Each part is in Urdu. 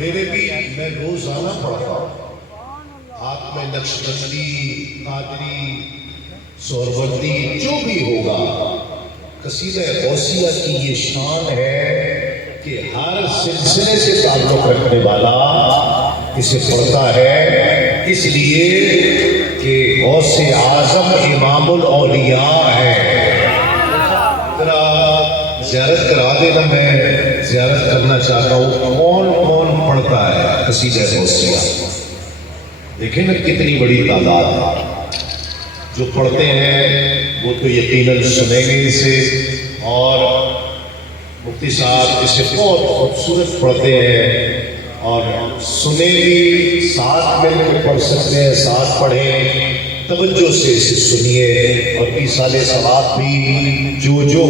میرے بھی میں روزانہ پڑھتا ہوں، آپ میں نقشبندی، قادری، سہروردی جو بھی ہوگا، قصیدہ غوثیہ کی یہ شان ہے کہ ہر سلسلے سے تعلق رکھنے والا اسے پڑھتا ہے، اس لیے کہ غوث اعظم امام الاولیاء ہے۔ ذرا زیارت کرا دینا، میں زیارت کرنا چاہتا ہوں۔ کون کون پڑھتا ہے قصیدہ غوثیہ؟ دیکھیں نا کتنی بڑی تعداد ہے۔ جو پڑھتے ہیں وہ تو یقیناً سنیں گے اسے، اور مفتی صاحب اسے بہت خوبصورت پڑھتے ہیں، اور سنیں بھی، ساتھ مل کے پڑھ سکتے ہیں، ساتھ پڑھیں، توجہ سے اسے سنیے، اور ایصال ثواب بھی جو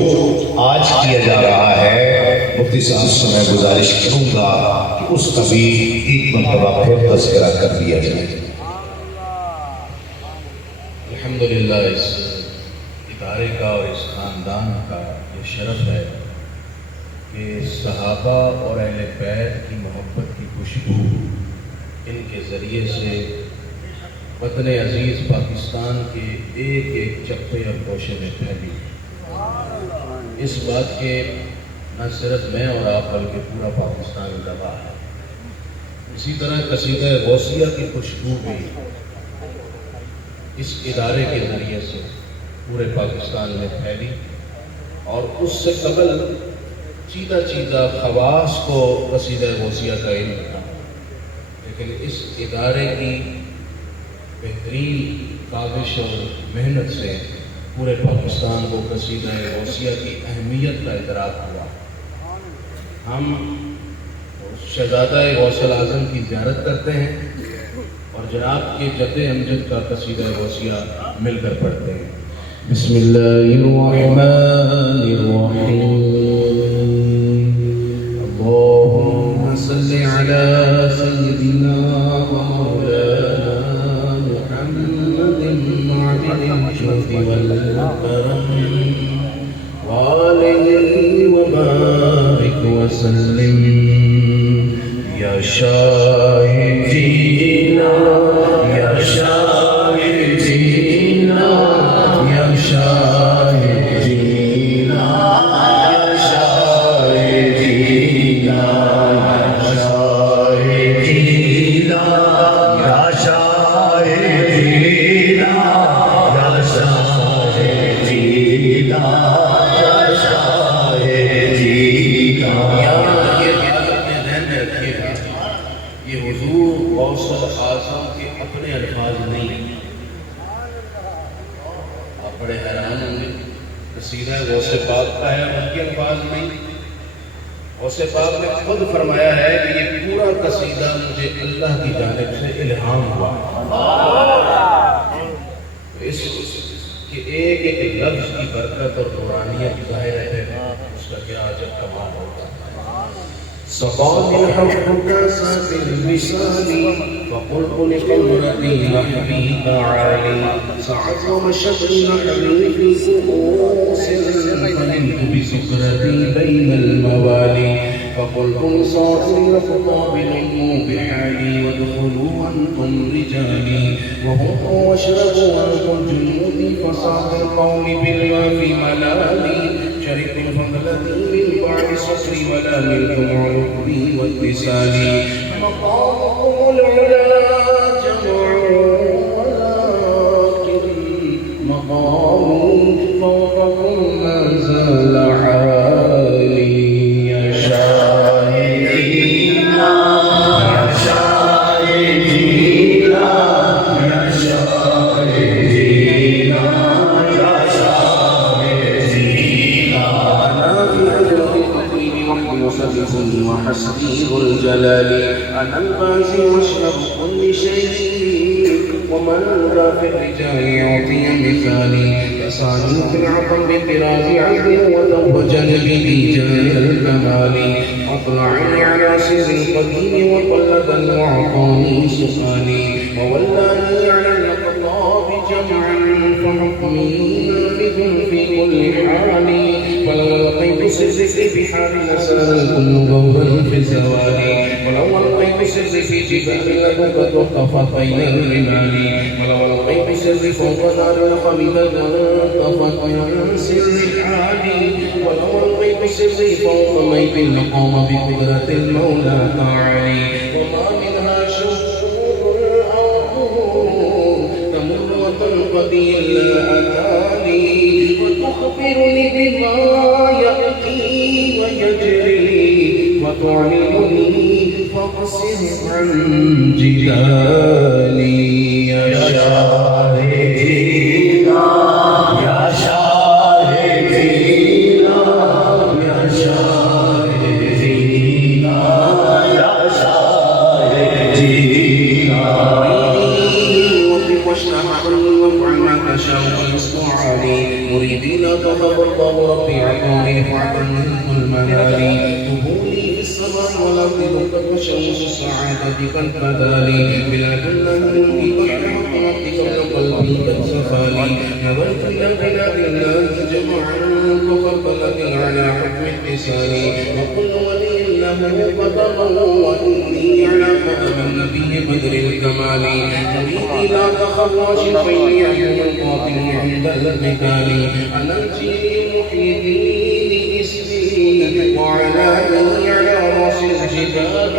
آج کیا جا رہا ہے، مفتی صاحب سے میں گزارش کروں گا کہ اس کا بھی ایک مرتبہ پھر تذکرہ کر دیا جائے۔ الحمدللہ اس ادارے کا اور اس خاندان کا یہ شرف ہے کہ صحابہ اور اہل بیت کی محبت کی خوشبو ان کے ذریعے سے وطن عزیز پاکستان کے ایک ایک چپے اور گوشے میں پھیلی۔ اس بات کے نہ صرف میں اور آپ بلکہ پورا پاکستان گواہ ہے۔ اسی طرح قصیدہ غوثیہ کی خوشبو بھی اس ادارے کے ذریعے سے پورے پاکستان میں پھیلی، اور اس سے قبل چیدہ خواص کو قصیدہ غوثیہ کا علم تھا، لیکن اس ادارے کی بہترین کاوش اور محنت سے پورے پاکستان کو قصیدہ غوثیہ کی اہمیت کا ادراک ہوا۔ ہم شہزادہ غوث الاعظم کی زیارت کرتے ہیں اور جناب کے جد امجد کا قصیدہ غوثیہ مل کر پڑھتے ہیں۔ بسم اللہ الرحمن الرحیم، اللہم صلی علی سیدنا و مولانا محمد معدن الجود والکرم وآلہ وبارک وسلم یا شاہدینا یا شاہدینا یا شاہدینا یا شاہدینا یا شاہدینا یا شاہدینا یا شاہدینا یا شاہدینا۔ یہ حضور غوث الاعظم کے اپنے الفاظ نہیں، آپ بڑے حیران ہوں گے، قصیدہ غوث پاک کا ہے، ان کے الفاظ نہیں۔ غوث پاک نے خود فرمایا ہے کہ یہ پورا قصیدہ مجھے اللہ کی جانب سے الہام ہوا۔ اس کے ایک ایک لفظ کی برکت اور نورانیت ظاہر ہے، اس کا کیا عجب کمال ہوتا ہے۔ سقاني حبك ساق الوصال فقلت لقمرتي نحبي تعالي سعظم شكل نحبي في كؤوس فنمت بسكرتي بين الموالي فقلت لصاحب الخطاب نموا بحالي وادخلوا أنتم رجالي وهبوا واشربوا أنتم جنودي فصاح القوم بالماء في ملالي شربت فضلتي من بعد صفري ولا ملكم عربي واتصالي مقامكم العلا جمعوا ولكن مقام فوقكم ما زال عالي يا شاهدينا يا شاهدينا يا شاهدينا يا شاهدينا وحسبي ذو الجلال أنا البازي واشرب كل شيء ومن ذا في الرجال يعطي مثالي يسعني في العقل بطراز عزل وزوجني بإيجاد الكمال أطلعني على سر القديم وقلدا وأعطاني سؤالي وولاني على الأقطاب جمعا فحكمي بهم في كل حال ولو لقيت سرك بحال لسال الكل غورا في الزوال ولو السر في جبال لك تخطفت بين الرمال ولو الغيب سر فوق نار خمدت وانطفت من سر الحالي ولو الغيب سر فوق ميت لقام بقدرة المولى تعالي وما منها شهور الأرض تمر وتنقضي إلا أتاني وتخبرني بما يأتي ويجري وتعلمني فاقصر عن جدالي يا شاهدينا يا شاهدينا يا شاهدينا يا شاهدينا وافعل ما تشاء واستعاني مريدين طلب الله ربي عقابي فاعتمدت المنالي قبولي في السماء والارض لقد وشمس السعاده قد بدالي بلا كل منك بحر حكمتك قلبي قد سفالي نظرت الى بلاد الله جمعا وقبلت على حكم اتصالي وكل ولي له قدر واني على قدم النبي بدر الكمال مريدي لا تخرج فاني عين القاتل عند القتال انا الجيل محيي الدين اسمي وعلى راس الجبال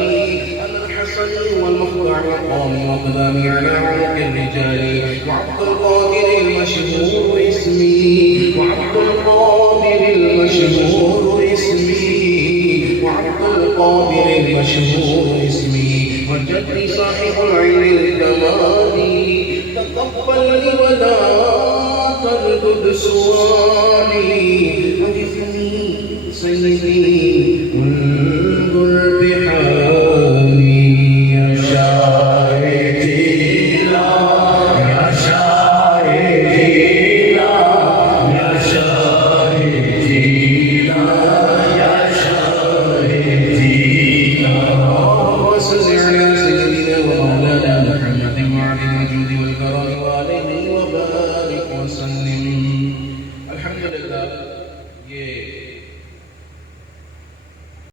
انا الحسن والمخضع مقام وقدامي على عنق الرجال وعبد القادر المشهور اسمي وعبد القادر المشهور اسمي وعبد القادر المشهور اسمي وجدي صاحب العين الكمالي تقبلني ولا تردد سؤالي وجثني سيدي